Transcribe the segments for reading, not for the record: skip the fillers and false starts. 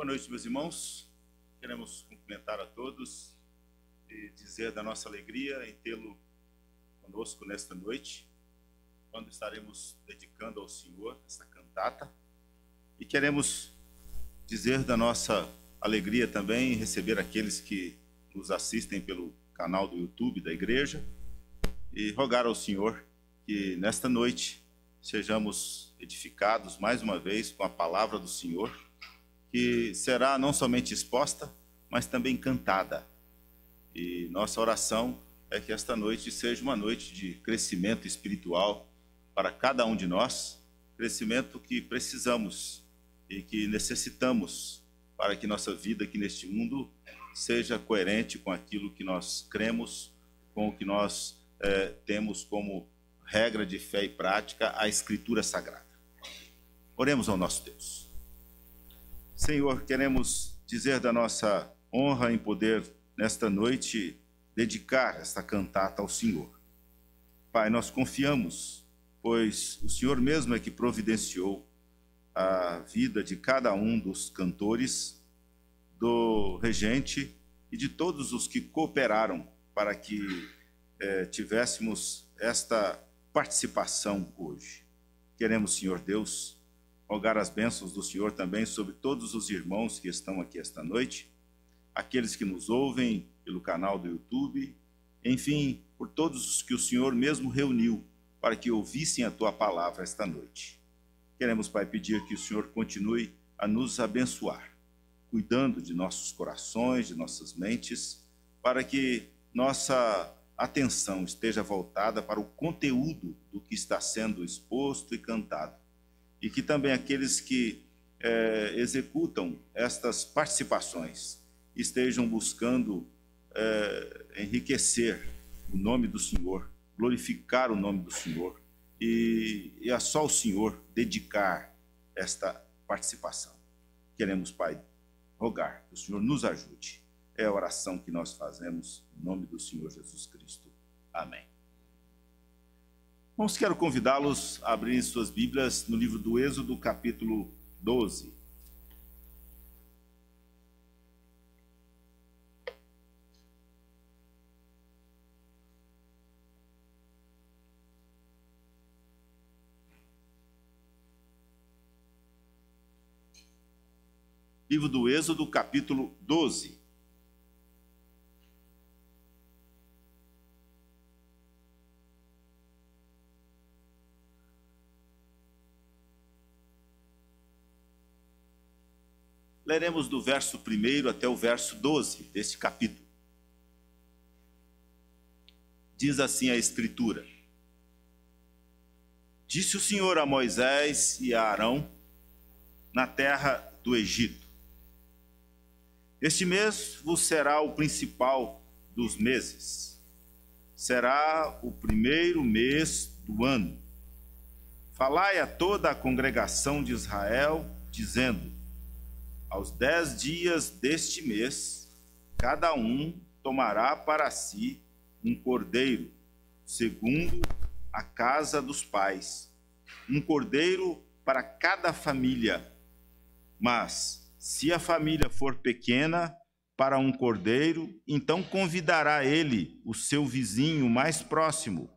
Boa noite, meus irmãos. Queremos cumprimentar a todos e dizer da nossa alegria em tê-lo conosco nesta noite, quando estaremos dedicando ao Senhor esta cantata. E queremos dizer da nossa alegria também em receber aqueles que nos assistem pelo canal do YouTube da igreja e rogar ao Senhor que nesta noite sejamos edificados mais uma vez com a palavra do Senhor, que será não somente exposta, mas também cantada. E nossa oração é que esta noite seja uma noite de crescimento espiritual para cada um de nós, crescimento que precisamos e que necessitamos para que nossa vida aqui neste mundo seja coerente com aquilo que nós cremos, com o que nós temos como regra de fé e prática, a Escritura Sagrada. Oremos ao nosso Deus. Senhor, queremos dizer da nossa honra em poder, nesta noite, dedicar esta cantata ao Senhor. Pai, nós confiamos, pois o Senhor mesmo é que providenciou a vida de cada um dos cantores, do regente e de todos os que cooperaram para que tivéssemos esta participação hoje. Queremos, Senhor Deus, rogar as bênçãos do Senhor também sobre todos os irmãos que estão aqui esta noite, aqueles que nos ouvem pelo canal do YouTube, enfim, por todos os que o Senhor mesmo reuniu para que ouvissem a Tua palavra esta noite. Queremos, Pai, pedir que o Senhor continue a nos abençoar, cuidando de nossos corações, de nossas mentes, para que nossa atenção esteja voltada para o conteúdo do que está sendo exposto e cantado. E que também aqueles que executam estas participações estejam buscando enriquecer o nome do Senhor, glorificar o nome do Senhor e a só o Senhor dedicar esta participação. Queremos, Pai, rogar que o Senhor nos ajude. É a oração que nós fazemos em nome do Senhor Jesus Cristo. Amém. Irmãos, quero convidá-los a abrirem suas Bíblias no livro do Êxodo, capítulo 12. Livro do Êxodo, capítulo 12. Leremos do verso 1 até o verso 12 deste capítulo. Diz assim a Escritura: Disse o Senhor a Moisés e a Arão na terra do Egito: Este mês vos será o principal dos meses, será o primeiro mês do ano. Falai a toda a congregação de Israel, dizendo: Aos 10 dias deste mês, cada um tomará para si um cordeiro, segundo a casa dos pais, um cordeiro para cada família. Mas, se a família for pequena para um cordeiro, então convidará ele o seu vizinho mais próximo,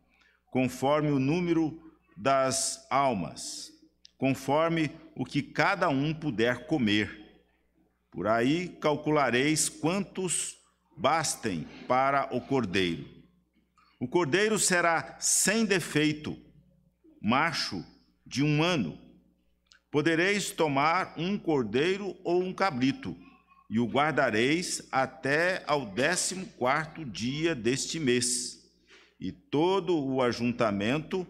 conforme o número das almas, conforme o que cada um puder comer. Por aí calculareis quantos bastem para o cordeiro. O cordeiro será sem defeito, macho de 1 ano. Podereis tomar um cordeiro ou um cabrito, e o guardareis até ao 14º dia deste mês. E todo o ajuntamento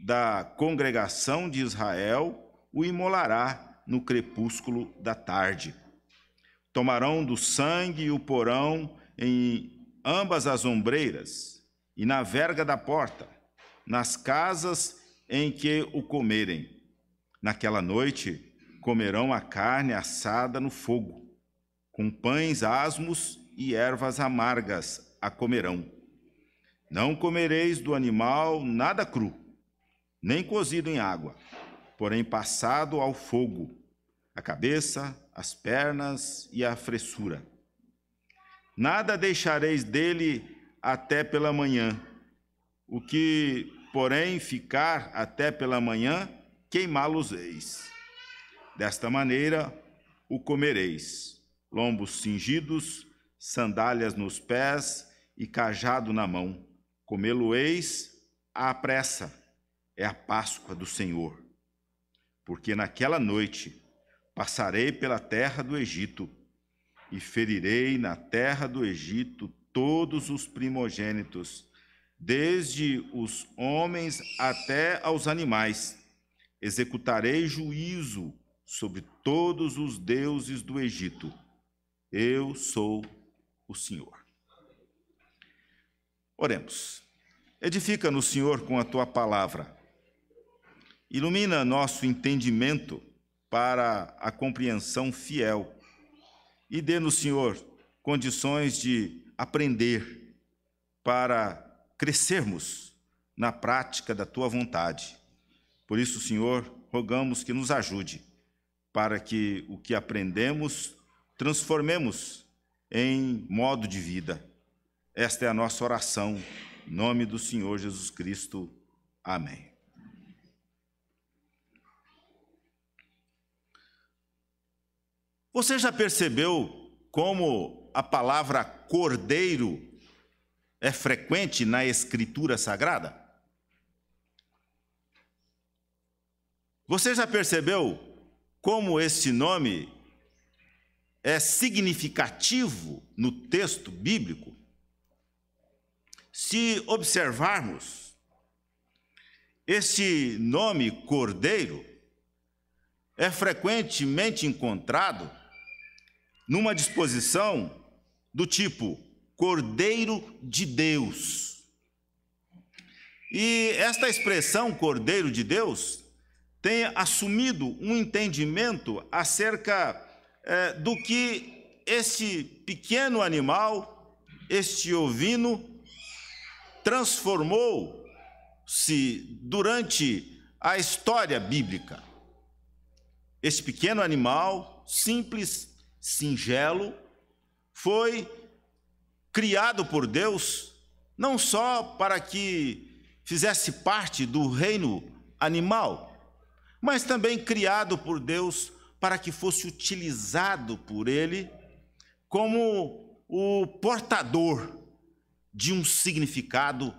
da congregação de Israel o imolará no crepúsculo da tarde. Tomarão do sangue e o porão em ambas as ombreiras e na verga da porta, nas casas em que o comerem. Naquela noite comerão a carne assada no fogo, com pães asmos e ervas amargas a comerão. Não comereis do animal nada cru, nem cozido em água, porém passado ao fogo. a cabeça, as pernas e a fressura. Nada deixareis dele até pela manhã. O que, porém, ficar até pela manhã, queimá-los-eis. Desta maneira o comereis, lombos cingidos, sandálias nos pés e cajado na mão. Comê-lo-eis à pressa, é a Páscoa do Senhor. Porque naquela noite passarei pela terra do Egito e ferirei na terra do Egito todos os primogênitos, desde os homens até aos animais. Executarei juízo sobre todos os deuses do Egito. Eu sou o Senhor. Oremos. Edifica-nos, Senhor, com a tua palavra. Ilumina nosso entendimento para a compreensão fiel e dê-nos, Senhor, condições de aprender para crescermos na prática da tua vontade. Por isso, Senhor, rogamos que nos ajude para que o que aprendemos transformemos em modo de vida. Esta é a nossa oração, em nome do Senhor Jesus Cristo. Amém. Você já percebeu como a palavra cordeiro é frequente na Escritura Sagrada? Você já percebeu como este nome é significativo no texto bíblico? Se observarmos, este nome cordeiro é frequentemente encontrado numa disposição do tipo Cordeiro de Deus. E esta expressão Cordeiro de Deus tem assumido um entendimento acerca do que este pequeno animal, este ovino, transformou-se durante a história bíblica. Este pequeno animal, simples, singelo, foi criado por Deus não só para que fizesse parte do reino animal, mas também criado por Deus para que fosse utilizado por Ele como o portador de um significado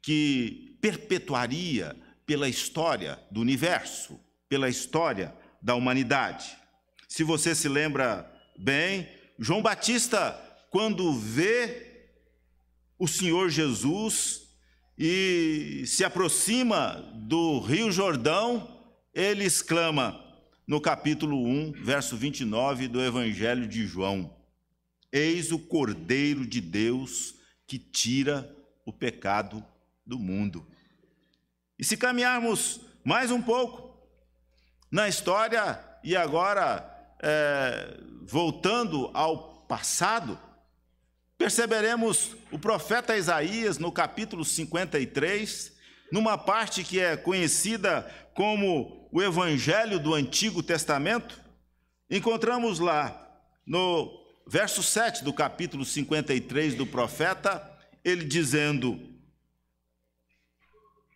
que perpetuaria pela história do universo, pela história da humanidade. Se você se lembra bem, João Batista, quando vê o Senhor Jesus e se aproxima do Rio Jordão, ele exclama no capítulo 1, verso 29 do Evangelho de João: Eis o Cordeiro de Deus que tira o pecado do mundo. E se caminharmos mais um pouco na história, e agora voltando ao passado, perceberemos o profeta Isaías no capítulo 53, numa parte que é conhecida como o Evangelho do Antigo Testamento. Encontramos lá no verso 7 do capítulo 53 do profeta, ele dizendo,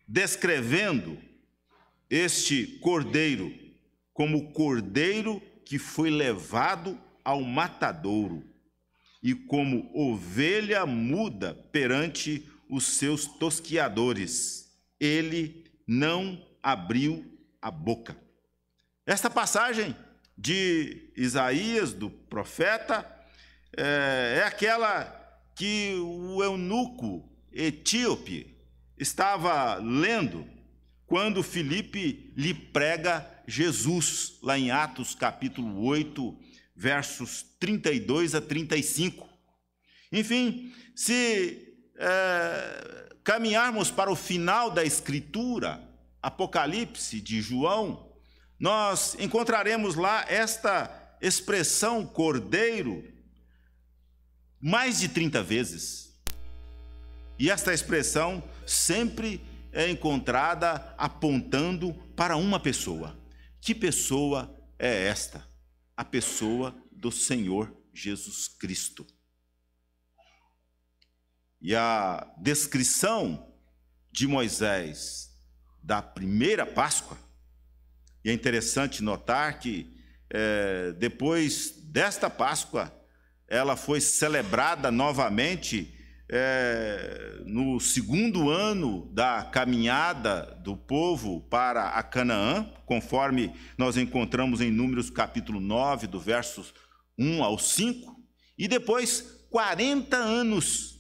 descrevendo este cordeiro como o cordeiro que foi levado ao matadouro e como ovelha muda perante os seus tosquiadores. Ele não abriu a boca. Esta passagem de Isaías, do profeta, é aquela que o eunuco etíope estava lendo quando Filipe lhe prega Jesus, lá em Atos capítulo 8, versos 32 a 35. Enfim, se caminharmos para o final da Escritura, Apocalipse de João, nós encontraremos lá esta expressão cordeiro mais de 30 vezes. E esta expressão sempre é encontrada apontando para uma pessoa. Que pessoa é esta? a pessoa do Senhor Jesus Cristo. E a descrição de Moisés da primeira Páscoa, e é interessante notar que depois desta Páscoa, ela foi celebrada novamente no segundo ano da caminhada do povo para a Canaã, conforme nós encontramos em Números capítulo 9, do versos 1 ao 5, e depois 40 anos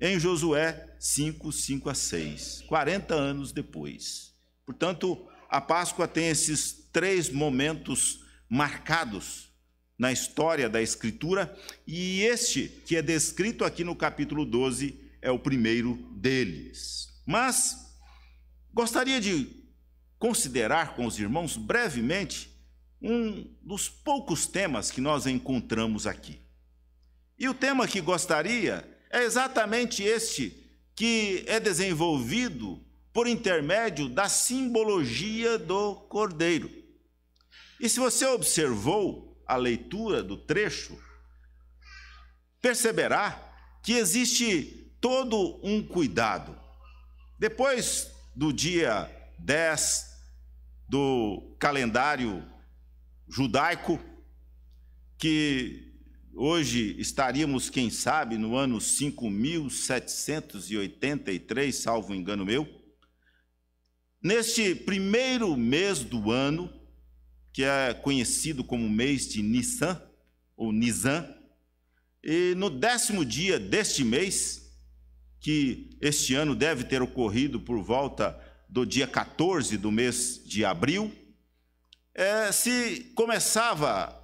em Josué 5, 5 a 6, 40 anos depois. Portanto, a Páscoa tem esses 3 momentos marcados na história da Escritura, e este que é descrito aqui no capítulo 12 é o primeiro deles. Mas gostaria de considerar com os irmãos brevemente um dos poucos temas que nós encontramos aqui. E o tema que gostaria é exatamente este, que é desenvolvido por intermédio da simbologia do cordeiro. E se você observou a leitura do trecho, perceberá que existe todo um cuidado. Depois do dia 10 do calendário judaico, que hoje estaríamos, quem sabe, no ano 5.783, salvo engano meu, neste primeiro mês do ano, que é conhecido como mês de Nissan, ou Nisan, e no 10º dia deste mês, que este ano deve ter ocorrido por volta do dia 14 do mês de abril, se começava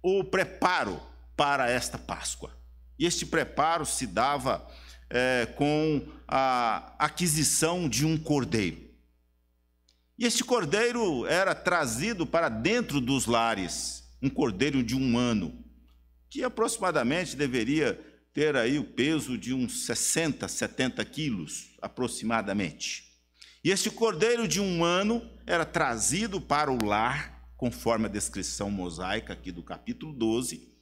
o preparo para esta Páscoa. E este preparo se dava com a aquisição de um cordeiro. E este cordeiro era trazido para dentro dos lares, um cordeiro de 1 ano, que aproximadamente deveria ter aí o peso de uns 60, 70 quilos, aproximadamente. E este cordeiro de 1 ano era trazido para o lar, conforme a descrição mosaica aqui do capítulo 12,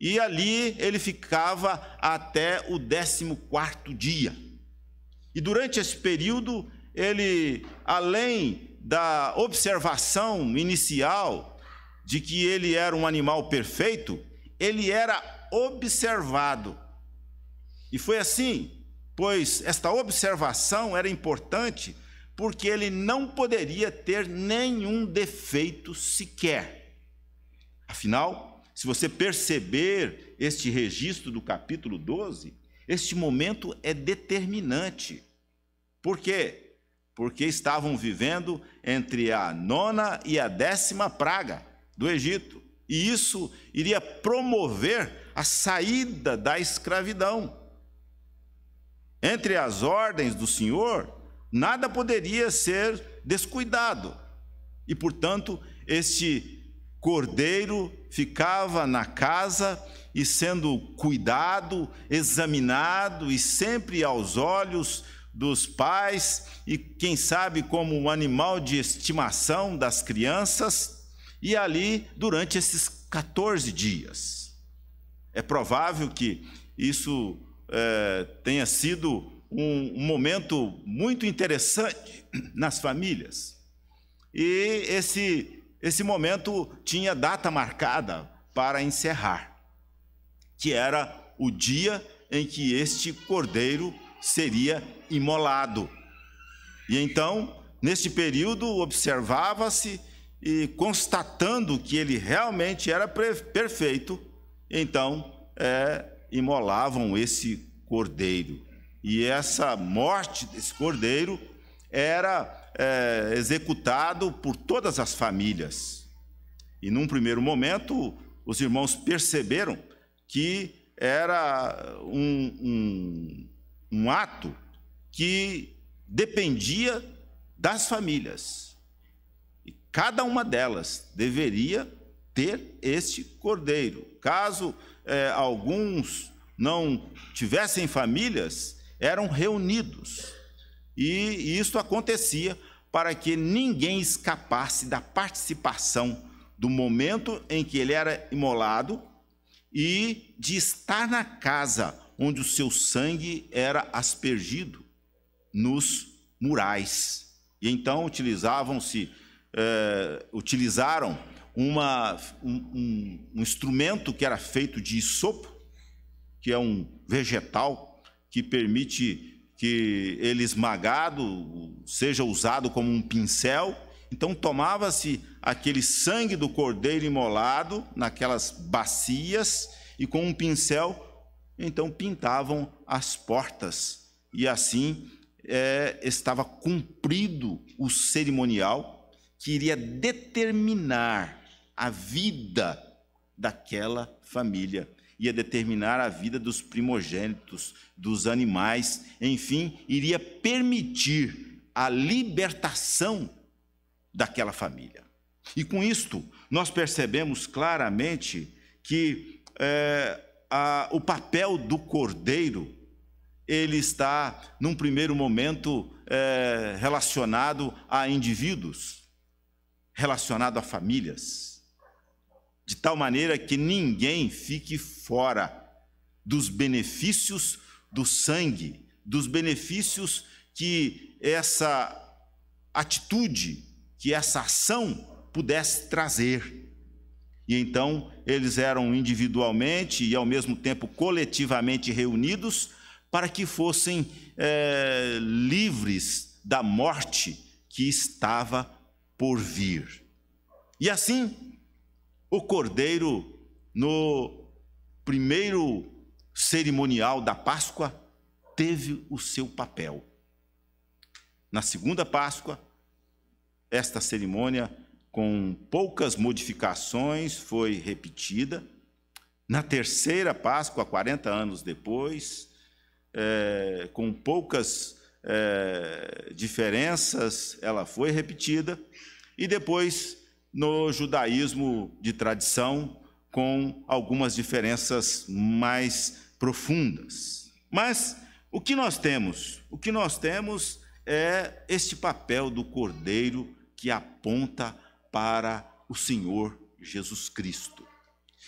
e ali ele ficava até o 14º dia. E durante esse período, ele, além da observação inicial de que ele era um animal perfeito, ele era observado. E foi assim, pois esta observação era importante, porque ele não poderia ter nenhum defeito sequer. Afinal, se você perceber este registro do capítulo 12, este momento é determinante. Por quê? Porque estavam vivendo entre a 9ª e a 10ª praga do Egito. E isso iria promover a saída da escravidão. Entre as ordens do Senhor, nada poderia ser descuidado. E, portanto, este cordeiro ficava na casa e sendo cuidado, examinado, e sempre aos olhos dos pais, e quem sabe como um animal de estimação das crianças, e ali durante esses 14 dias. É provável que isso tenha sido um momento muito interessante nas famílias. E esse momento tinha data marcada para encerrar, que era o dia em que este cordeiro seria imolado. E então, neste período, observava-se, e constatando que ele realmente era perfeito, então imolavam esse cordeiro. E essa morte desse cordeiro era executado por todas as famílias. E num primeiro momento, os irmãos perceberam que era um ato que dependia das famílias. E cada uma delas deveria ter este cordeiro. Caso alguns não tivessem famílias, eram reunidos. E isso acontecia para que ninguém escapasse da participação do momento em que ele era imolado e de estar na casa onde o seu sangue era aspergido nos murais. E então utilizaram um instrumento que era feito de isopo, que é um vegetal que permite que ele esmagado seja usado como um pincel. Então tomava-se aquele sangue do cordeiro imolado naquelas bacias e com um pincel então pintavam as portas, e assim estava cumprido o cerimonial que iria determinar a vida daquela família, ia determinar a vida dos primogênitos, dos animais, enfim, iria permitir a libertação daquela família. E com isto, nós percebemos claramente que o papel do cordeiro, ele está, num primeiro momento, relacionado a indivíduos, relacionado a famílias, de tal maneira que ninguém fique fora dos benefícios do sangue, dos benefícios que essa atitude, que essa ação pudesse trazer. E então eles eram individualmente e ao mesmo tempo coletivamente reunidos para que fossem livres da morte que estava por vir. E assim, o cordeiro, no primeiro cerimonial da Páscoa, teve o seu papel. Na segunda Páscoa, esta cerimônia, com poucas modificações, foi repetida. Na terceira Páscoa, 40 anos depois, com poucas diferenças, ela foi repetida. E depois, no judaísmo de tradição, com algumas diferenças mais profundas. Mas o que nós temos? O que nós temos é este papel do cordeiro que aponta para o Senhor Jesus Cristo.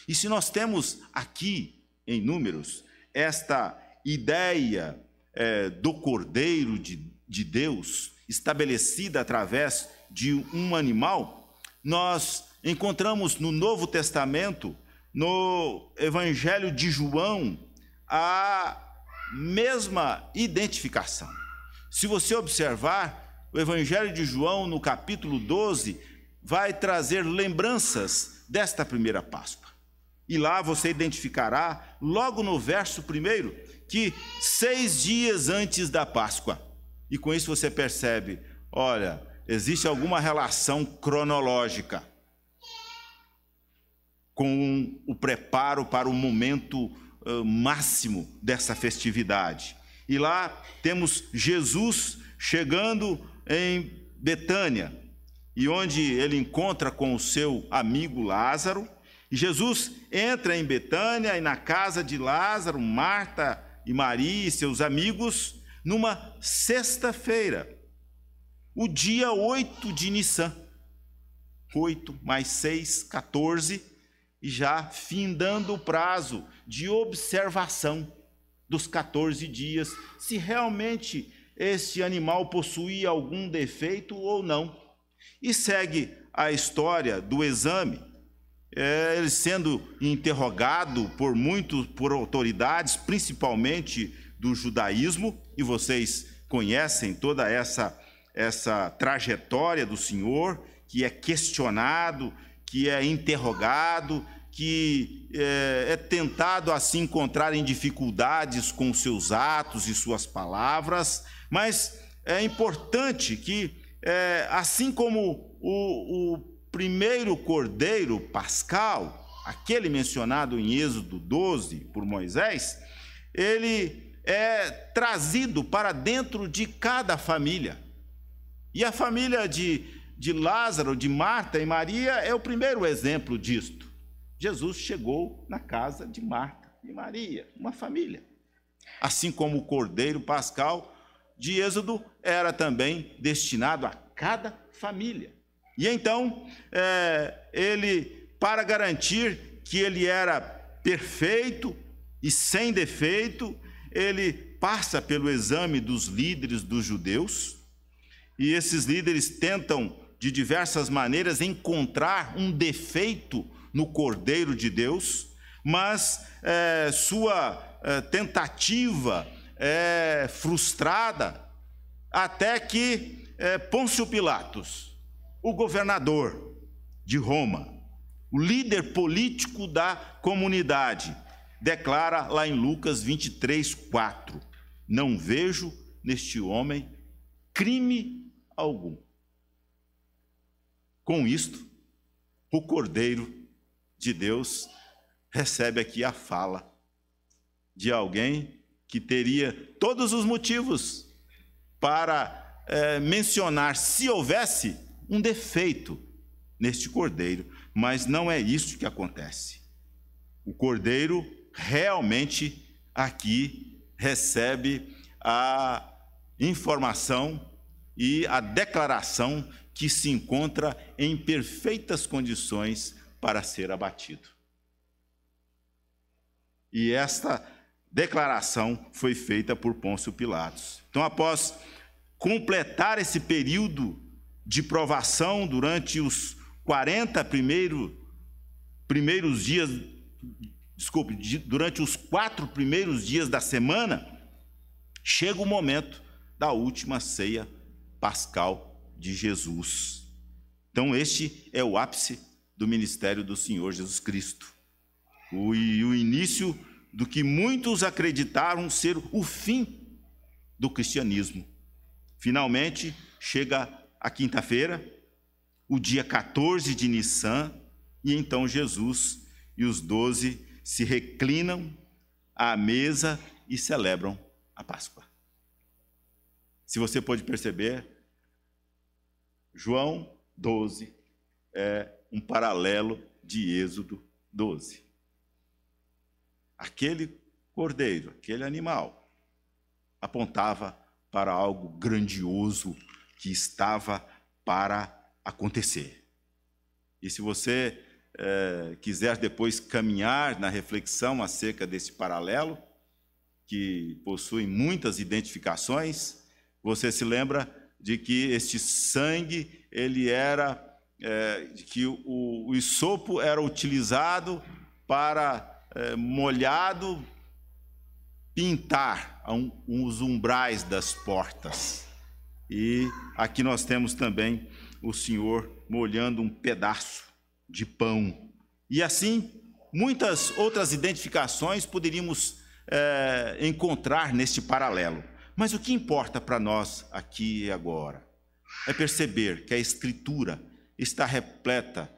E se nós temos aqui em Números esta ideia do Cordeiro de Deus estabelecida através de um animal, nós encontramos no Novo Testamento, no Evangelho de João, a mesma identificação. Se você observar, o Evangelho de João, no capítulo 12, vai trazer lembranças desta primeira Páscoa. E lá você identificará, logo no verso 1, que 6 dias antes da Páscoa, e com isso você percebe, olha, existe alguma relação cronológica com o preparo para o momento máximo dessa festividade. E lá temos Jesus chegando em Betânia, e onde ele encontra com o seu amigo Lázaro. E Jesus entra em Betânia e na casa de Lázaro, Marta e Maria e seus amigos, numa sexta-feira, o dia 8 de Nissan. 8 mais 6, 14, e já findando o prazo de observação dos 14 dias, se realmente este animal possuía algum defeito ou não. E segue a história do exame, ele sendo interrogado por autoridades, principalmente do judaísmo, e vocês conhecem toda essa trajetória do Senhor, que é questionado, que é interrogado, que é tentado a se encontrar em dificuldades com seus atos e suas palavras, mas é importante que, assim como o primeiro cordeiro pascal, aquele mencionado em Êxodo 12 por Moisés, ele é trazido para dentro de cada família. E a família de Lázaro, de Marta e Maria é o primeiro exemplo disto. Jesus chegou na casa de Marta e Maria, uma família. Assim como o cordeiro pascal de Êxodo era também destinado a cada família. E então, ele, para garantir que ele era perfeito e sem defeito, ele passa pelo exame dos líderes dos judeus, e esses líderes tentam, de diversas maneiras, encontrar um defeito no Cordeiro de Deus, mas sua tentativa é frustrada, até que Pôncio Pilatos, o governador de Roma, o líder político da comunidade, declara lá em Lucas 23:4: não vejo neste homem crime algum. Com isto, o Cordeiro de Deus recebe aqui a fala de alguém que teria todos os motivos para mencionar se houvesse um defeito neste Cordeiro, mas não é isso que acontece. O Cordeiro realmente aqui recebe a informação e a declaração que se encontra em perfeitas condições para ser abatido. E esta declaração foi feita por Pôncio Pilatos. Então, após completar esse período de provação durante os 40 primeiros dias, durante os 4 primeiros dias da semana, chega o momento da última ceia pascal de Jesus. Então, este é o ápice do ministério do Senhor Jesus Cristo. O início do que muitos acreditaram ser o fim do cristianismo. Finalmente, chega a quinta-feira, o dia 14 de Nissan, e então Jesus e os 12 se reclinam à mesa e celebram a Páscoa. Se você pode perceber, João 12 é um paralelo de Êxodo 12. Aquele cordeiro, aquele animal, apontava para algo grandioso que estava para acontecer. E se você quiser depois caminhar na reflexão acerca desse paralelo, que possui muitas identificações, você se lembra de que este sangue, ele era, que o hisopo era utilizado para molhado pintar os umbrais das portas. E aqui nós temos também o Senhor molhando um pedaço de pão. E assim, muitas outras identificações poderíamos encontrar neste paralelo. Mas o que importa para nós aqui e agora é perceber que a Escritura está repleta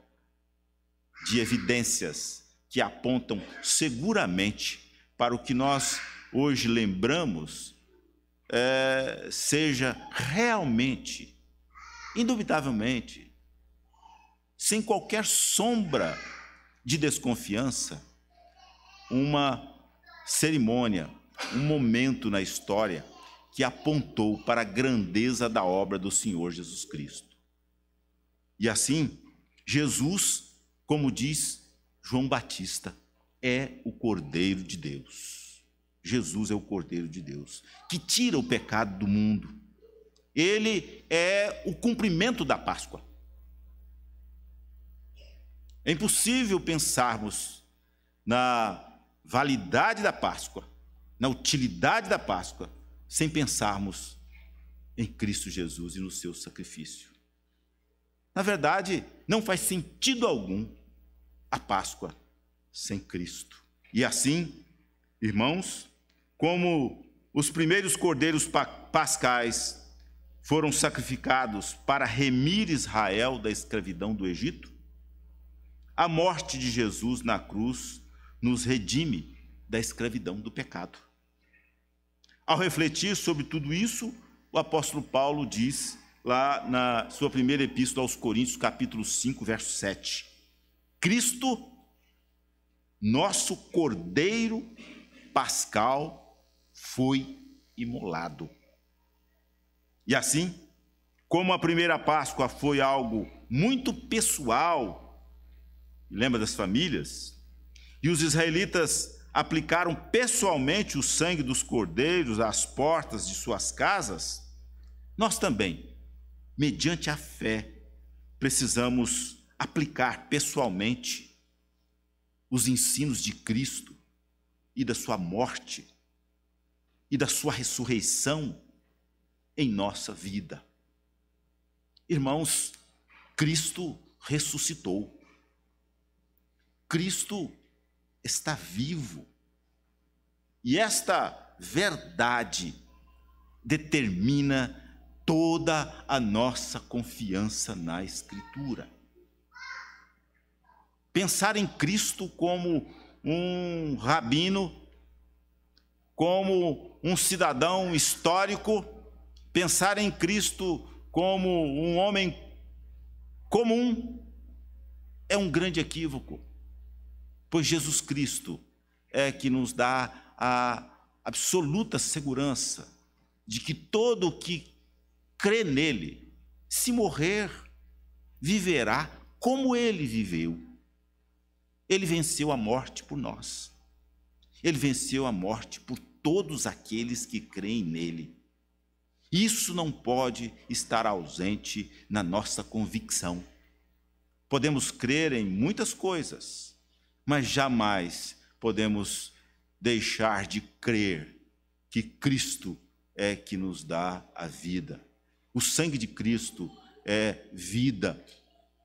de evidências que apontam seguramente para o que nós hoje lembramos seja realmente, indubitavelmente, sem qualquer sombra de desconfiança, uma cerimônia, um momento na história que apontou para a grandeza da obra do Senhor Jesus Cristo. E assim, Jesus, como diz João Batista, é o Cordeiro de Deus. Jesus é o Cordeiro de Deus, que tira o pecado do mundo. Ele é o cumprimento da Páscoa. É impossível pensarmos na validade da Páscoa, na utilidade da Páscoa, sem pensarmos em Cristo Jesus e no seu sacrifício. Na verdade, não faz sentido algum a Páscoa sem Cristo. E assim, irmãos, como os primeiros cordeiros pascais foram sacrificados para remir Israel da escravidão do Egito, a morte de Jesus na cruz nos redime da escravidão do pecado. Ao refletir sobre tudo isso, o apóstolo Paulo diz, lá na sua primeira epístola aos Coríntios, capítulo 5, verso 7, Cristo, nosso Cordeiro pascal, foi imolado. E assim, Como a primeira Páscoa foi algo muito pessoal, lembra das famílias? E os israelitas aplicaram pessoalmente o sangue dos cordeiros às portas de suas casas, nós também, mediante a fé, precisamos aplicar pessoalmente os ensinos de Cristo e da sua morte e da sua ressurreição em nossa vida. Irmãos, Cristo ressuscitou. Cristo está vivo. E esta verdade determina toda a nossa confiança na Escritura. Pensar em Cristo como um rabino, como um cidadão histórico, pensar em Cristo como um homem comum, é um grande equívoco, pois Jesus Cristo é que nos dá a absoluta segurança de que todo o que crê nele, se morrer, viverá como ele viveu. Ele venceu a morte por nós. Ele venceu a morte por todos aqueles que creem nele. Isso não pode estar ausente na nossa convicção. Podemos crer em muitas coisas, mas jamais podemos deixar de crer que Cristo é que nos dá a vida. O sangue de Cristo é vida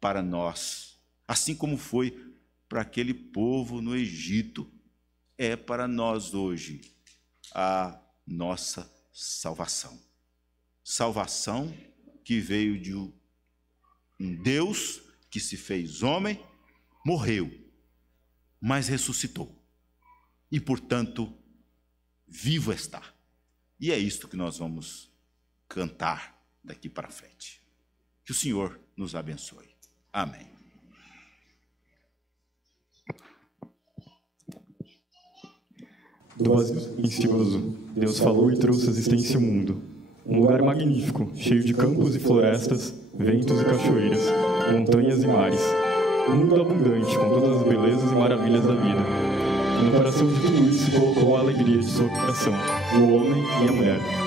para nós, assim como foi para aquele povo no Egito, é para nós hoje a nossa salvação. Salvação que veio de um Deus que se fez homem, morreu, mas ressuscitou. E, portanto, vivo está. E é isto que nós vamos cantar daqui para frente. Que o Senhor nos abençoe. Amém. Do vazio silencioso, Deus falou e trouxe existência ao mundo. Um lugar magnífico, cheio de campos e florestas, ventos e cachoeiras, montanhas e mares. Um mundo abundante, com todas as belezas e maravilhas da vida. E no coração de tudo isso colocou a alegria de sua criação, o homem e a mulher.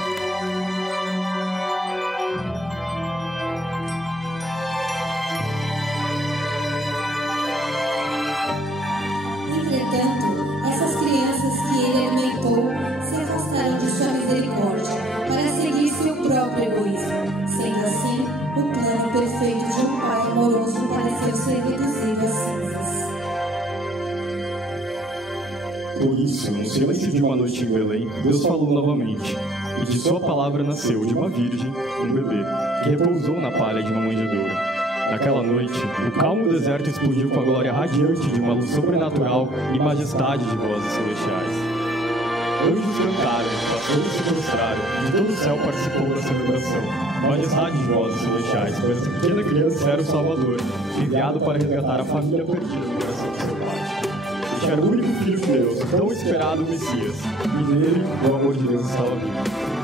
Por isso, no silêncio de uma noite em Belém, Deus falou novamente, e de sua palavra nasceu de uma virgem, um bebê, que repousou na palha de uma manjedoura. Naquela noite, o calmo deserto explodiu com a glória radiante de uma luz sobrenatural e majestade de vozes celestiais. Anjos cantaram, pastores se prostraram, de todo o céu participou da celebração. Majestade de vozes celestiais, pois essa pequena criança era o Salvador, enviado para resgatar a família perdida no coração do seu pai. Este era o único Filho de Deus, tão esperado o Messias, e nele o amor de Deus estava vivo.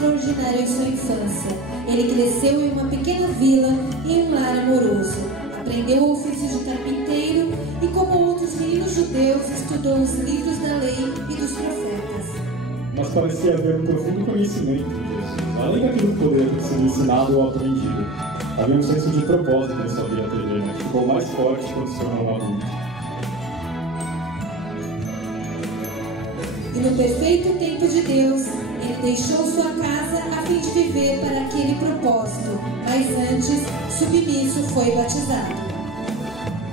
extraordinário em sua infância. Ele cresceu em uma pequena vila, em um lar amoroso. Aprendeu o ofício de carpinteiro e, como outros meninos judeus, estudou os livros da lei e dos profetas. Mas parecia haver um profundo conhecimento de Jesus, além daquilo poder ter sido ensinado ou aprendido. Havia um senso de propósito em sua vida terrena, que ficou mais forte quando se tornou um adulto. E no perfeito tempo de Deus, ele deixou sua casa a fim de viver para aquele propósito, mas antes, submisso, foi batizado.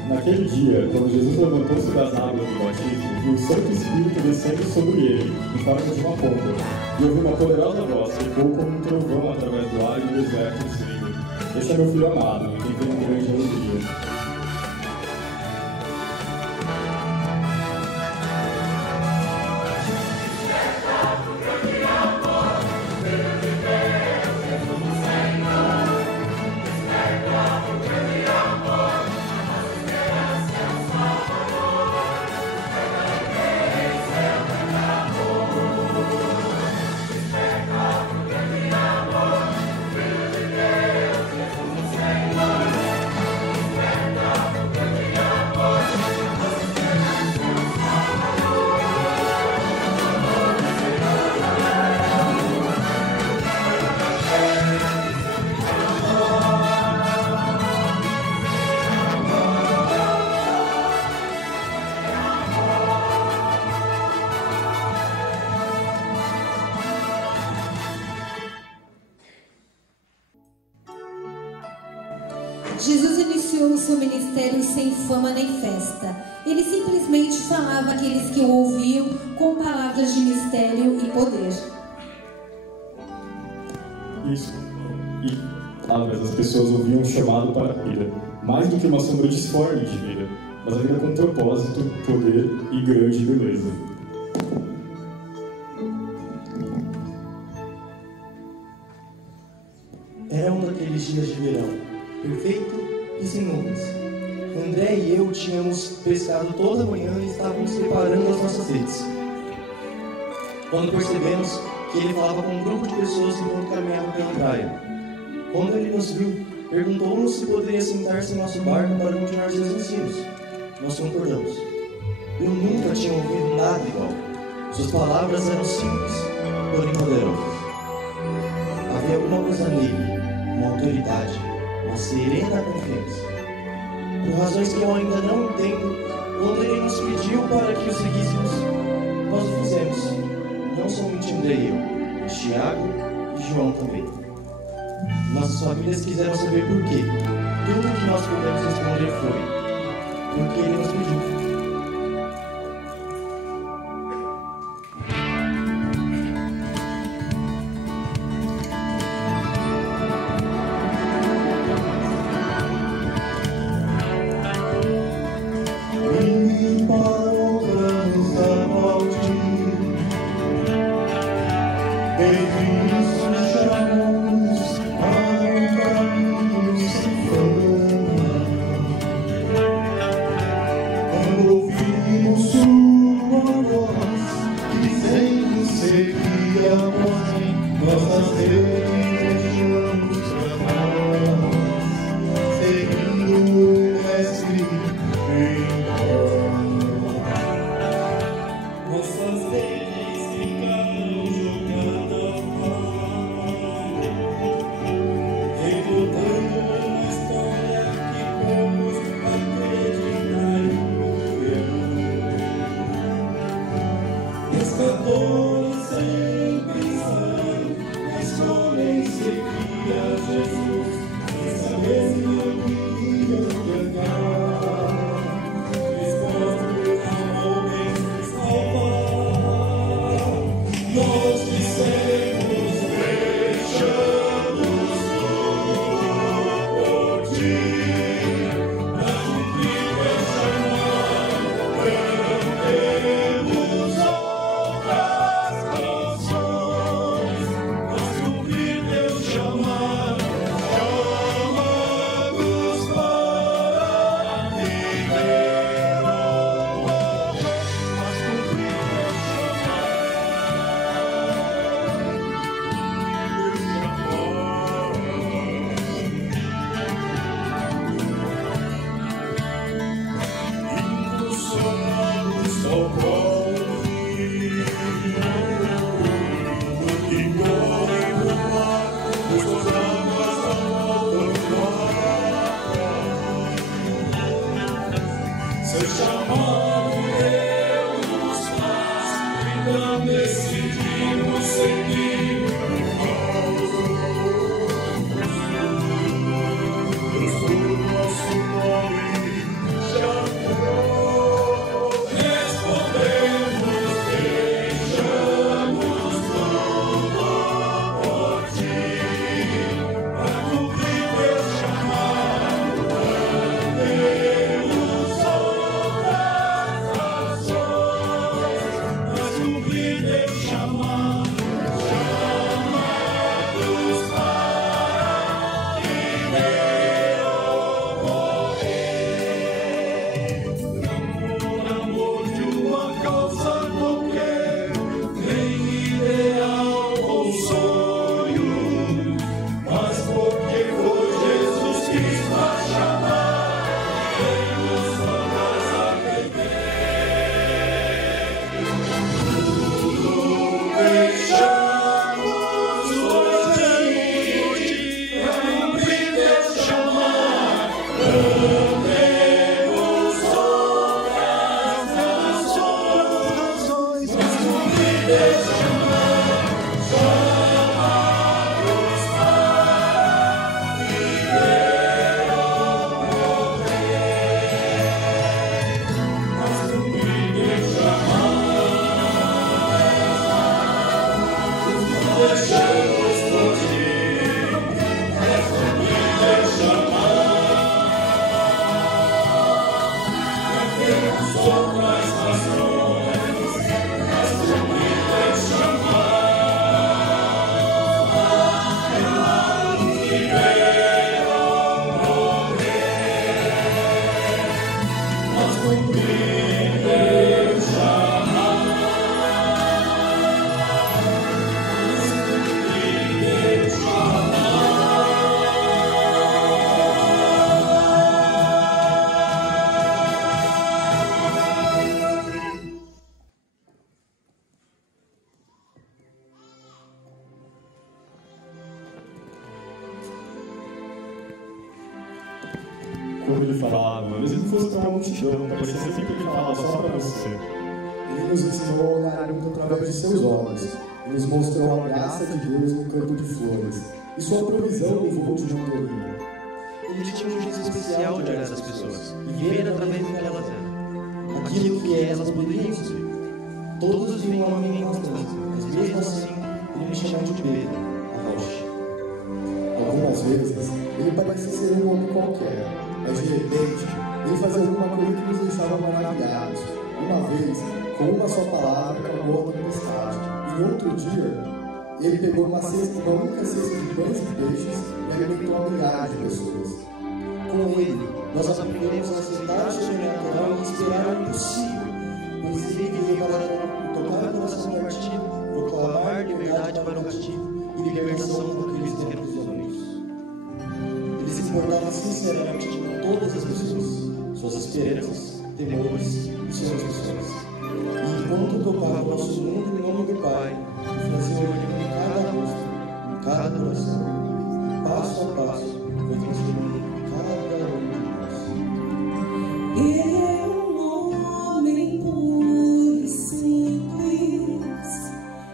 Naquele dia, quando Jesus levantou-se das águas do batismo, viu o Santo Espírito descendo sobre ele, em forma de uma pomba, e ouviu uma poderosa voz que ecoou como um trovão através do ar e do deserto, dizendo: "Este é meu filho amado, em quem tenho grande alegria." Jesus iniciou o seu ministério sem fama nem festa. Ele simplesmente falava àqueles que o ouviam com palavras de mistério e poder. Isso. E palavras, as pessoas ouviam um chamado para a vida, mais do que uma sombra disforme de vida, mas a vida com propósito, poder e grande beleza. Era um daqueles dias de verão, perfeito e sem nuvens. André e eu tínhamos pescado toda manhã e estávamos preparando as nossas redes, quando percebemos que ele falava com um grupo de pessoas enquanto caminhava pela praia. Quando ele nos viu, perguntou-nos se poderia sentar-se em nosso barco para continuar seus ensinos. Nós concordamos. Eu nunca tinha ouvido nada igual. Suas palavras eram simples, porém poderosas. Havia alguma coisa nele, uma autoridade, uma serena confiança. Por razões que eu ainda não entendo, quando ele nos pediu para que o seguíssemos, nós o fizemos. Não somente André e eu, Tiago e João também. Nossas famílias quiseram saber por quê. Tudo o que nós pudemos responder foi: porque ele nos pediu. Pescadores sem pensar, mas homens seguindo. como ele falava, mesmo que fosse para a multidão, parecia sempre que ele falava só para você. Ele nos ensinou a olhar o mundo através de seus olhos. Ele nos mostrou a graça de Deus no campo de flores e sua provisão no voo de uma andorinha. Ele tinha um jeito especial de olhar as pessoas e ver através do que elas eram, aquilo que elas poderiam ser. Todos viam uma minha inconstância, mas mesmo assim, ele me chamou de Pedro, a rocha. Algumas vezes, ele parecia ser um homem qualquer, mas de repente, ele fazia alguma coisa que nos deixava maravilhados. Uma vez, com uma só palavra, acabou a tempestade. E outro dia, ele pegou uma única cesta de pães e peixes e alimentou milhares de pessoas. Com ele, nós aprendemos a aceitar o sobrenatural e esperar o impossível, pois ele veio para tocar o coração partido, proclamar liberdade para o cativo e libertação daqueles que eram prisioneiros. Ele se importava sinceramente com todas as pessoas, suas esperanças, temores e suas missões. E enquanto tocava o nosso mundo em nome do Pai, ele fazia olhando em cada rosto, em cada coração, passo a passo, foi transformando cada um de nós. Ele é um homem puro e simples,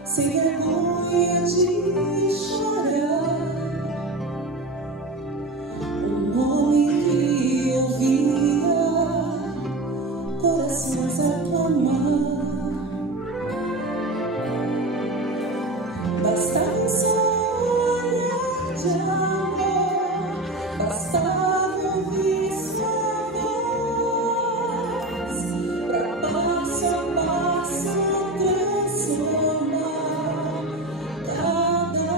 sem vergonha de chorar. Um homem que ouvia corações aclamar. Bastava só olhar de amor, bastava ouvir sua voz, pra passo a passo transformar cada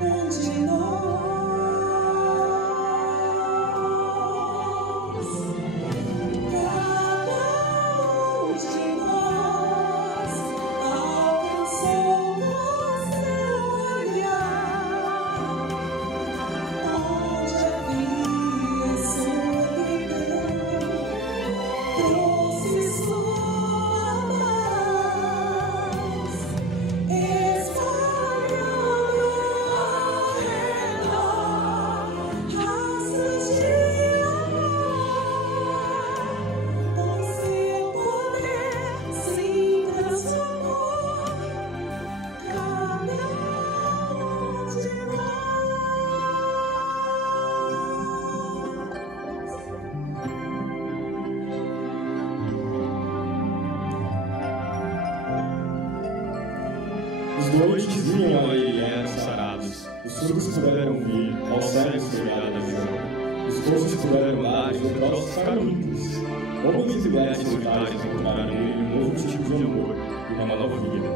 um de nós. Cada um de nós alcançou o seu olhar, onde havia solidão, trouxe sua paz, espalhando ao redor rastros de amor. Com seu poder se transformou cada um de nós. Os doentes vinham a ele e eram sarados. Os surdos puderam ouvir, aos cegos foi dada a visão. Os coxos puderam andar e os leprosos ficaram limpos. Homens e mulheres solitários encontraram nele um novo tipo de amor e uma nova vida.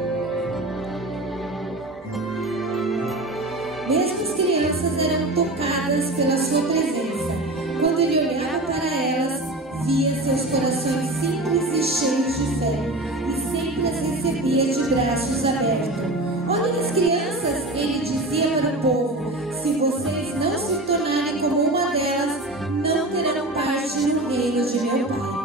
Mesmo as crianças eram tocadas pela sua presença. Quando ele olhava para elas, via seus corações simples e cheios de fé, e sempre as recebia de braços abertos. Olhem as crianças, ele dizia para o povo: se vocês não se tornarem como uma delas, não terão parte no reino de meu Pai.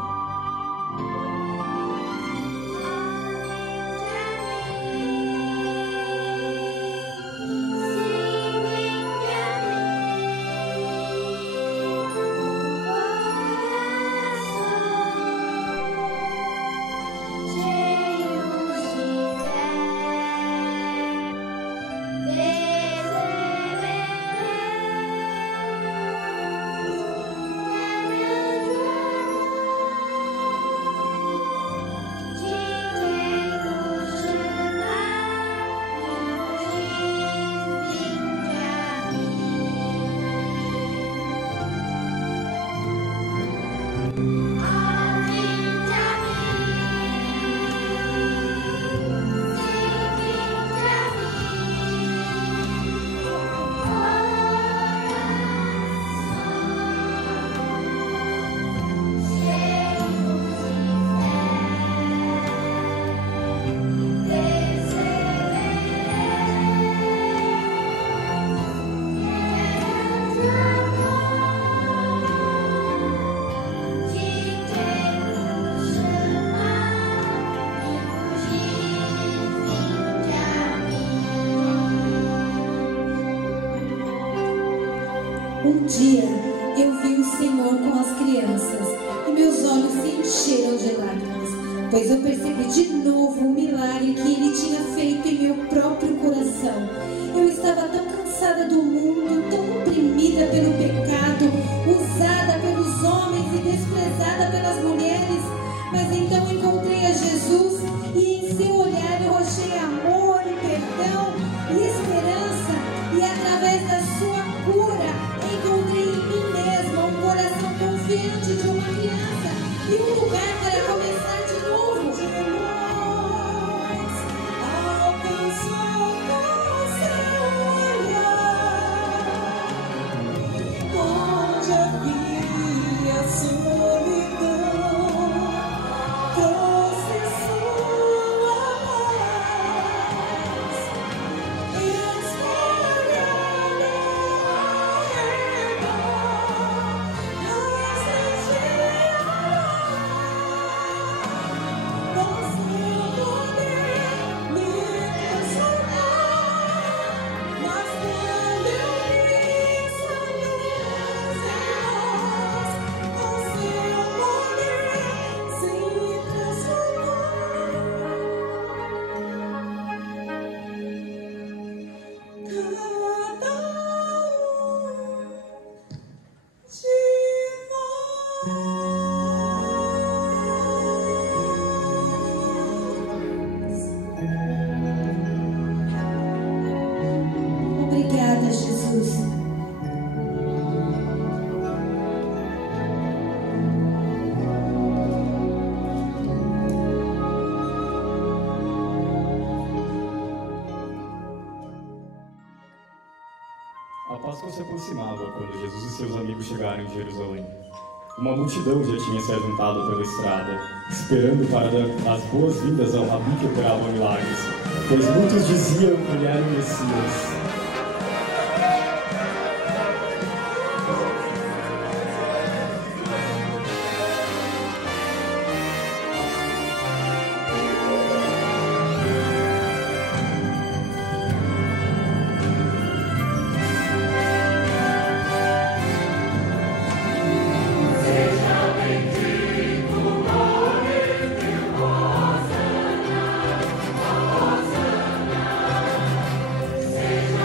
Um dia, eu vi o Senhor com as crianças e meus olhos se encheram de lágrimas, pois eu percebi de novo o milagre que Ele tinha feito em meu próprio coração. Eu estava tão cansada do mundo, tão oprimida pelo pecado, usada pelos homens e desprezada pelas mulheres, mas então encontrei a Jesus e em seu olhar eu achei amor e perdão e esperança, e através da sua cura encontrei em mim mesma um coração confiante de uma criança e um lugar para começar de novo. Alcançou com seu olhar, onde havia solidão, trouxe sua paz, espalhando ao redor, nos deixou com seu poder me transformar. Mas quando eu vi sua luz em nós, com seu poder se transformar. Cada um de nós. Obrigada, Jesus. A Páscoa se aproximava quando Jesus e seus amigos chegaram em Jerusalém. Uma multidão já tinha se ajuntado pela estrada, esperando para dar as boas-vindas ao Rabi que operava milagres, pois muitos diziam que ele era o Messias. Seja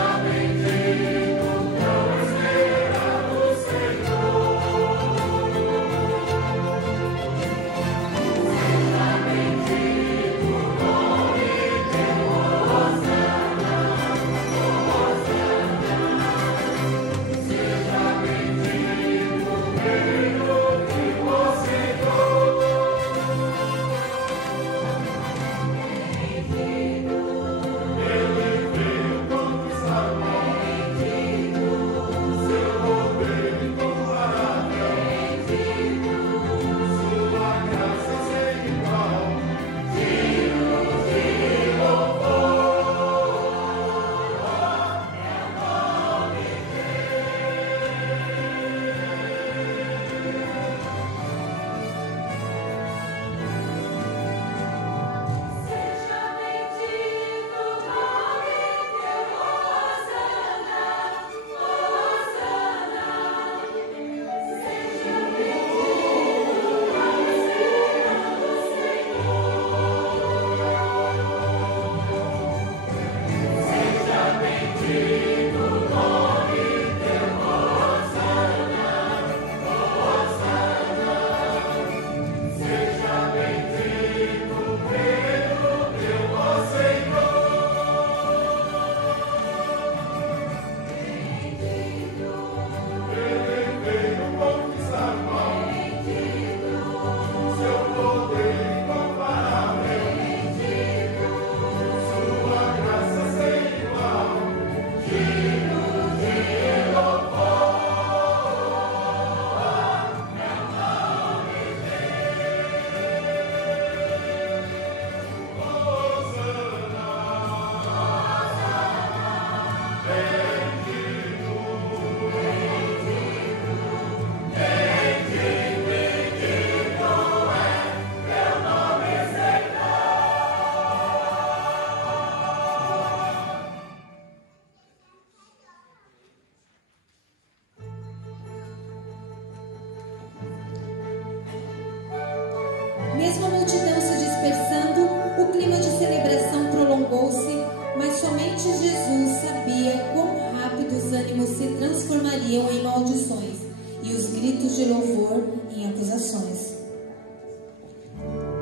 multidão se dispersando, o clima de celebração prolongou-se, mas somente Jesus sabia quão rápido os ânimos se transformariam em maldições e os gritos de louvor em acusações.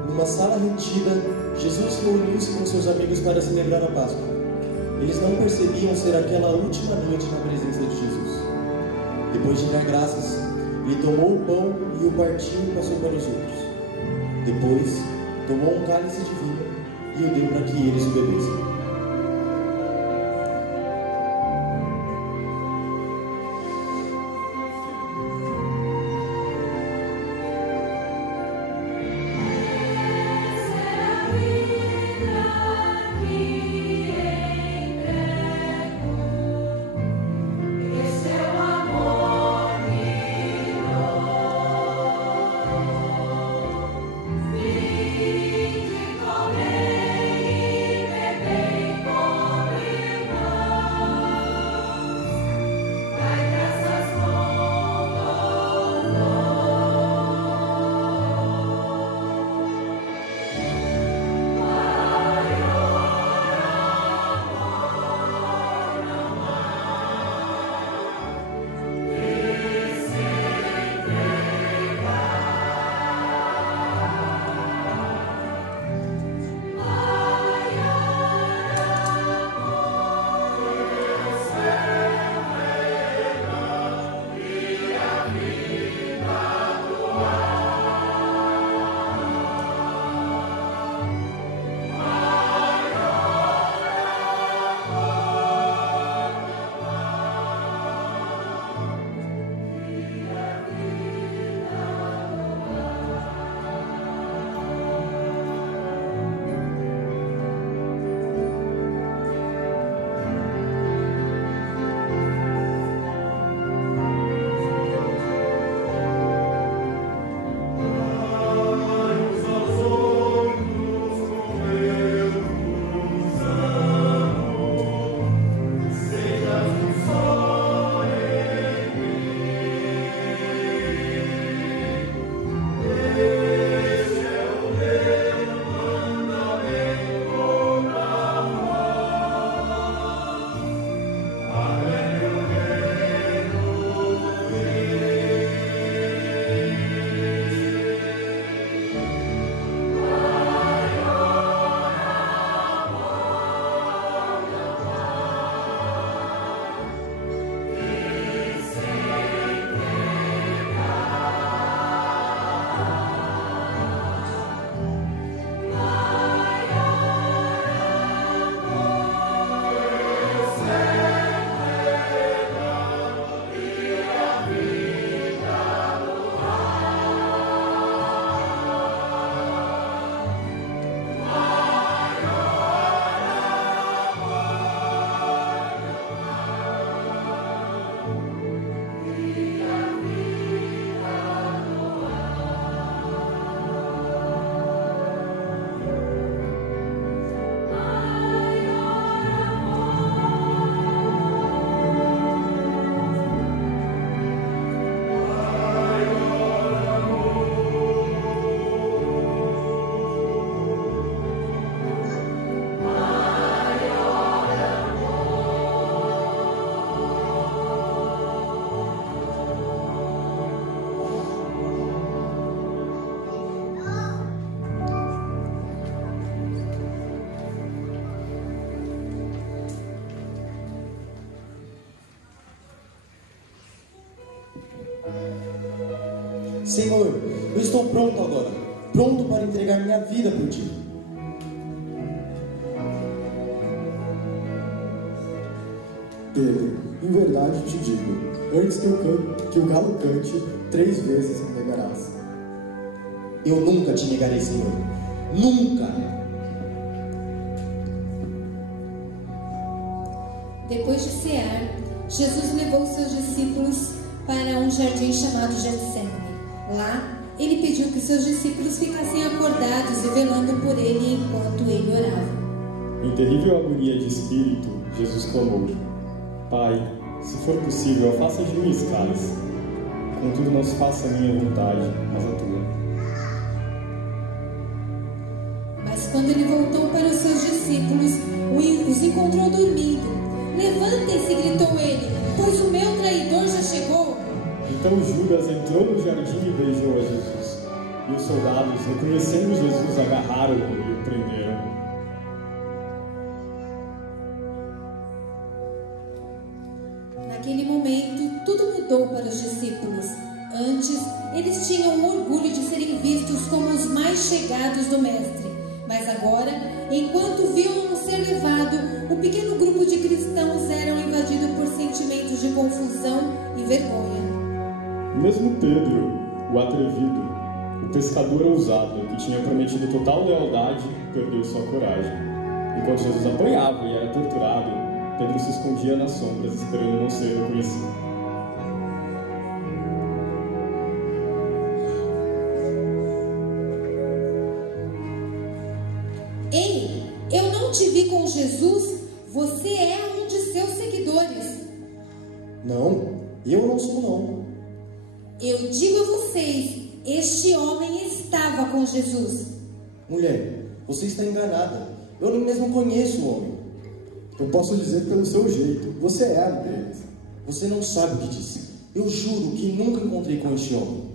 Numa sala retida, Jesus reuniu-se com seus amigos para celebrar a Páscoa. Eles não percebiam ser aquela última noite na presença de Jesus. Depois de dar graças, ele tomou o pão e o partiu e passou para os outros. Depois, tomou um cálice de vinho e o deu para que eles o bebessem. Senhor, eu estou pronto agora, pronto para entregar minha vida por Ti. Pedro, em verdade te digo, antes que o galo cante, 3 vezes me negarás. Eu nunca te negarei, Senhor. Nunca! Depois de cear, Jesus levou seus discípulos para um jardim chamado Getsemane. Lá, ele pediu que seus discípulos ficassem acordados e velando por ele enquanto ele orava. Em terrível agonia de espírito, Jesus clamou: Pai, se for possível, afasta de mim esse cálice. Contudo, não se faça a minha vontade, mas a tua. quando ele voltou para os seus discípulos, os encontrou dormindo. Levantem-se, gritou ele, pois o meu traidor já chegou. Então Judas entrou no jardim e beijou a Jesus. E os soldados, reconhecendo Jesus, agarraram-o e o prenderam. Naquele momento, tudo mudou para os discípulos. Antes, eles tinham o orgulho de serem vistos como os mais chegados do Mestre. Mas agora, enquanto viam-no ser levado, o pequeno grupo de cristãos eram invadido por sentimentos de confusão e vergonha. Mesmo Pedro, o atrevido, o pescador ousado, que tinha prometido total lealdade, perdeu sua coragem. Enquanto Jesus apanhava e era torturado, Pedro se escondia nas sombras, esperando não ser reconhecido. Ei, eu não te vi com Jesus, você é um de seus seguidores. Não, eu não sou não. Eu digo a vocês, este homem estava com Jesus. Mulher, você está enganada. Eu nem mesmo conheço o homem. Eu posso dizer pelo seu jeito, você é um deles. Você não sabe o que disse. Eu juro que nunca encontrei com este homem.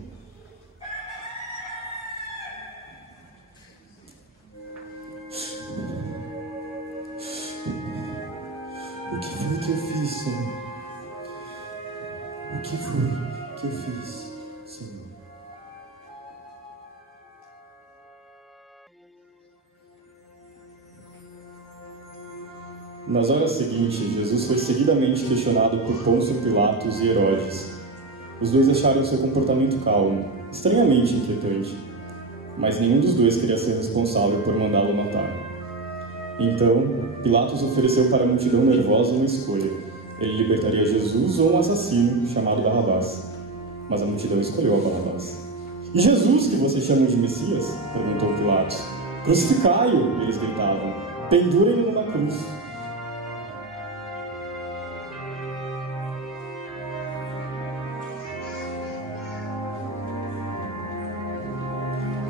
O que foi que eu fiz, Senhor? O que foi que eu fiz, Senhor? Nas horas seguintes, Jesus foi seguidamente questionado por Pôncio Pilatos e Herodes. Os dois acharam seu comportamento calmo, estranhamente inquietante, mas nenhum dos dois queria ser responsável por mandá-lo matar. Então, Pilatos ofereceu para a multidão nervosa uma escolha. Ele libertaria Jesus ou um assassino chamado Barrabás. Mas a multidão escolheu a Barrabás. E Jesus, que vocês chamam de Messias? Perguntou Pilatos. Crucificai-o, eles gritavam. Pendurem-no numa cruz.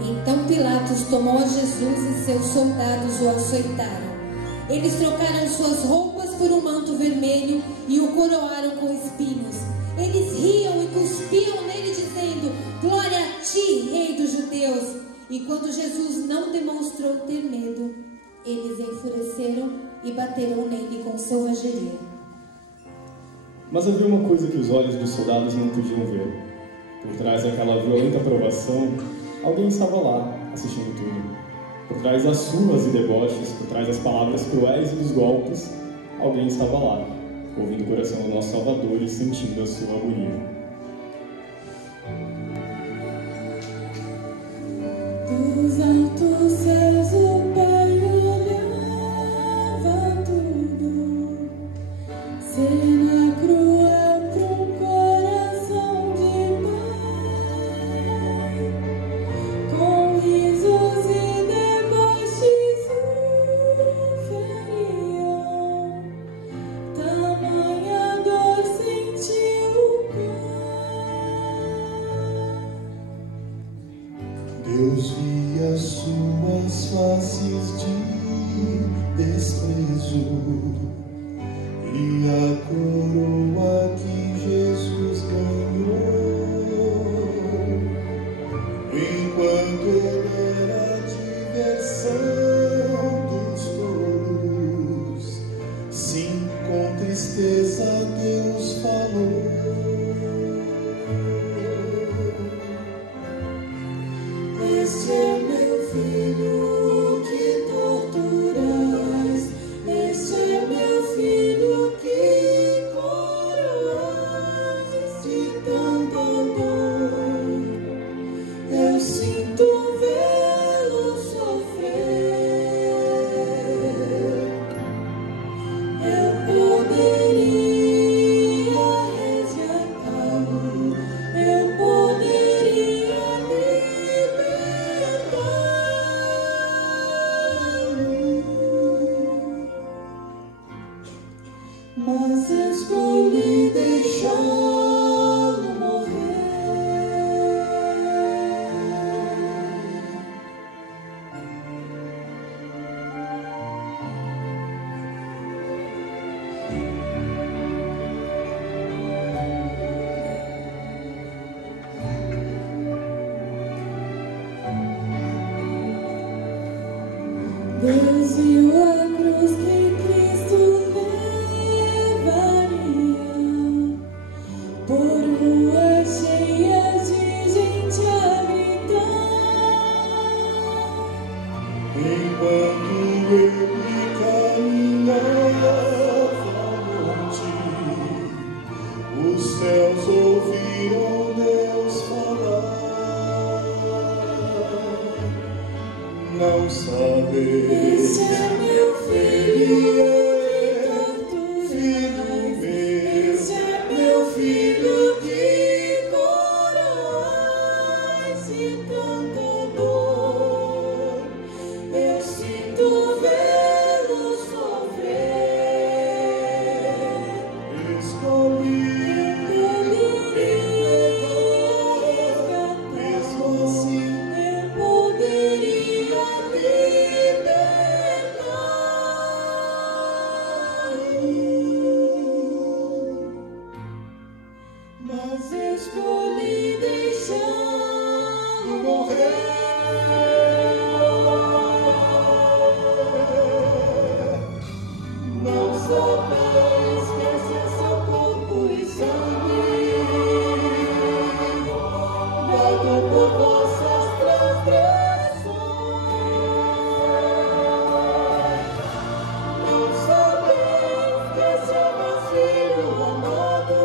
Então Pilatos tomou a Jesus e seus soldados o açoitaram. Eles trocaram suas roupas por um manto vermelho e o coroaram com espinhos. Eles riam e cuspiam nele, dizendo: Glória a ti, Rei dos Judeus! E quando Jesus não demonstrou ter medo, eles enfureceram e bateram nele com selvageria. Mas havia uma coisa que os olhos dos soldados não podiam ver. Por trás daquela violenta provação, alguém estava lá, assistindo tudo. Por trás das surras e deboches, por trás das palavras cruéis e dos golpes, alguém estava lá, ouvindo o coração do nosso Salvador e sentindo a sua agonia. Dos altos céus o Pai olhava tudo, cena cruel pro coração de mãe, com risos e deboches o feriam, tamanha dor sentiu o Pai. Deus viu a cruz que Cristo levaria por ruas cheias de gente a gritar. Enquanto ele caminhava longe, os céus ouviram Deus falar. Não sabeis, Este é meu filho, este é meu filho que coragem e tanta dor. Eu sinto vê-lo sofrer. escolhi mesmo assim, Eu poderia libertar-o, mas escolhi deixá-lo morrer. Não sabeis que esse é seu corpo e sangue, dado por vossas transgressões. Não sabeis que esse é meu filho amado,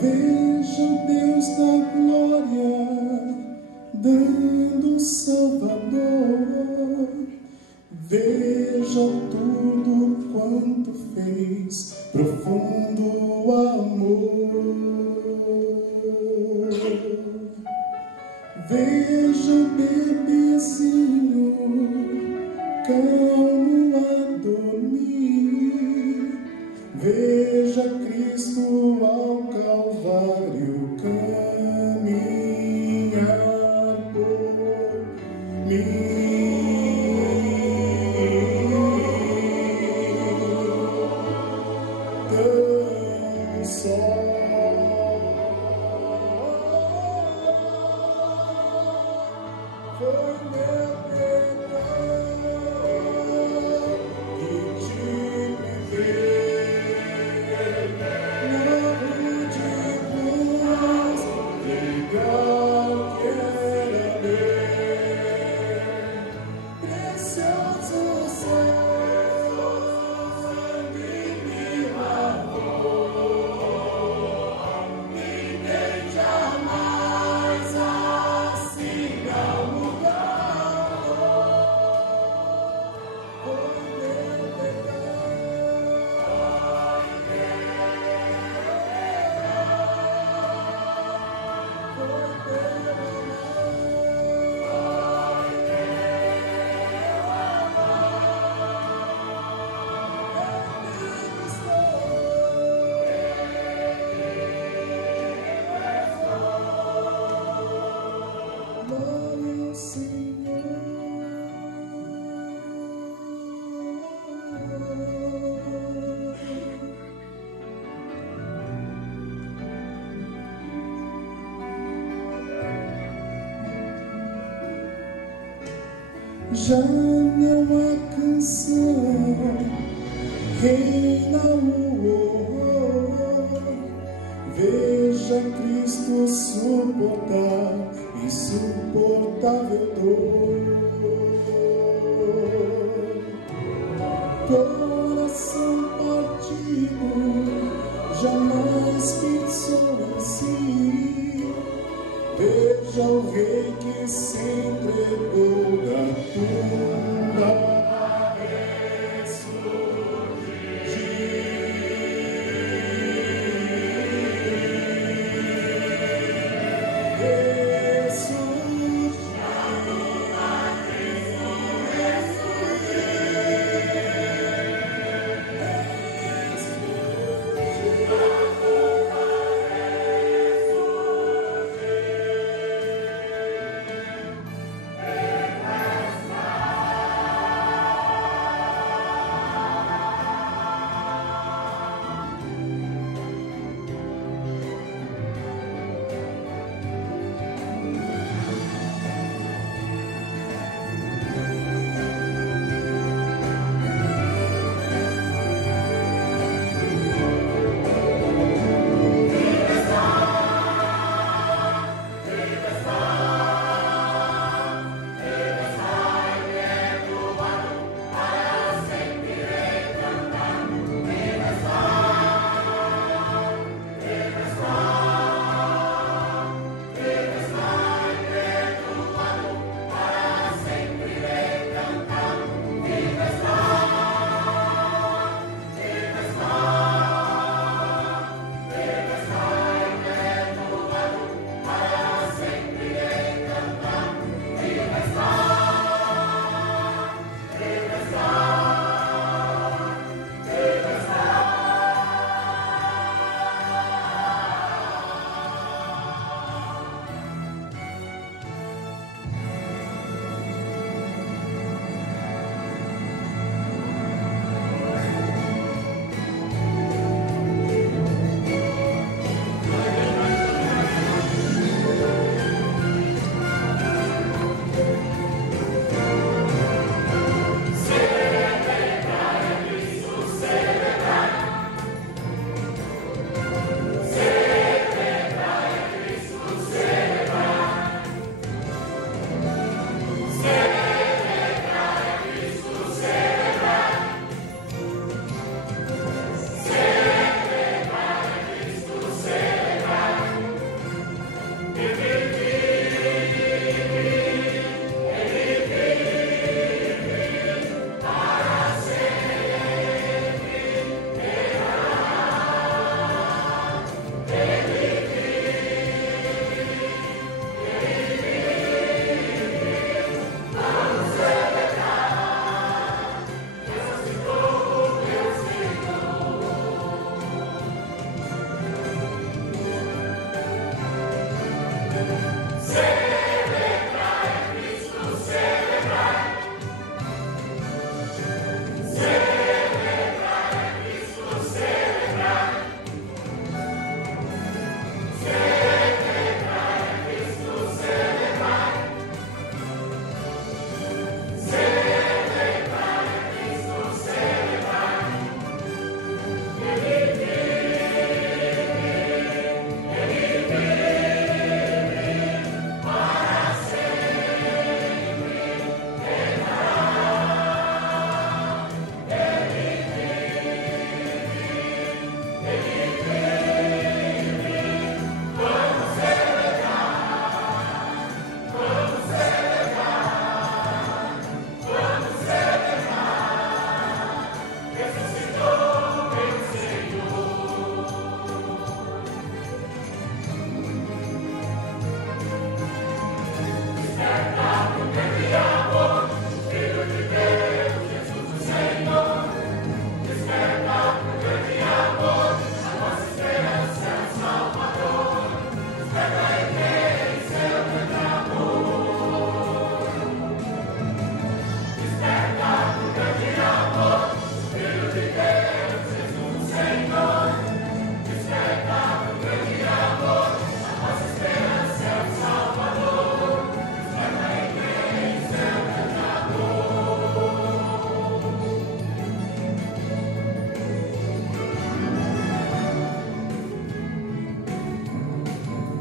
Veja o Deus da glória dando um Salvador. Veja tudo quanto fez, profundo amor. Veja o bebezinho calmo a dormir. Veja Cristo ao Calvário caminhar por mim. Tão só foi meu pecado que te prendeu na rude cruz, legal que era meu, precioso sangue me lavou, ninguém jamais assim não mudou. Foi meu glória ao Senhor. Já não há canção, reina o horror. Veja Cristo suportar insuportável dor. Coração partido jamais pensou em si. Veja o rei que se entregou da tumba a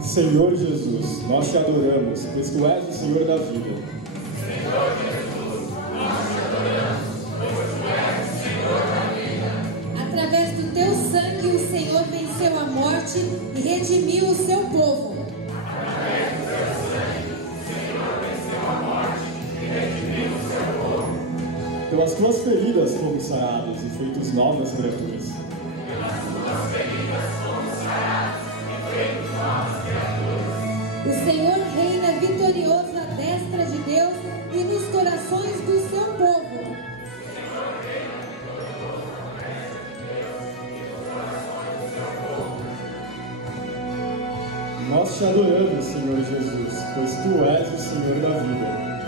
Senhor Jesus, nós te adoramos, pois tu és o Senhor da vida. Senhor Jesus, nós te adoramos, pois tu és o Senhor da vida. Através do teu sangue, o Senhor venceu a morte e redimiu o seu povo. Através do teu sangue, o Senhor venceu a morte e redimiu o seu povo. Pelas tuas feridas fomos sarados e feitos novas criaturas. Pelas tuas feridas fomos sarados e feitos novas criaturas. O Senhor reina vitorioso à destra de Deus e nos corações do seu povo. O Senhor reina vitorioso à destra de Deus e nos corações do seu povo. Nós te adoramos, Senhor Jesus, pois tu és o Senhor da vida.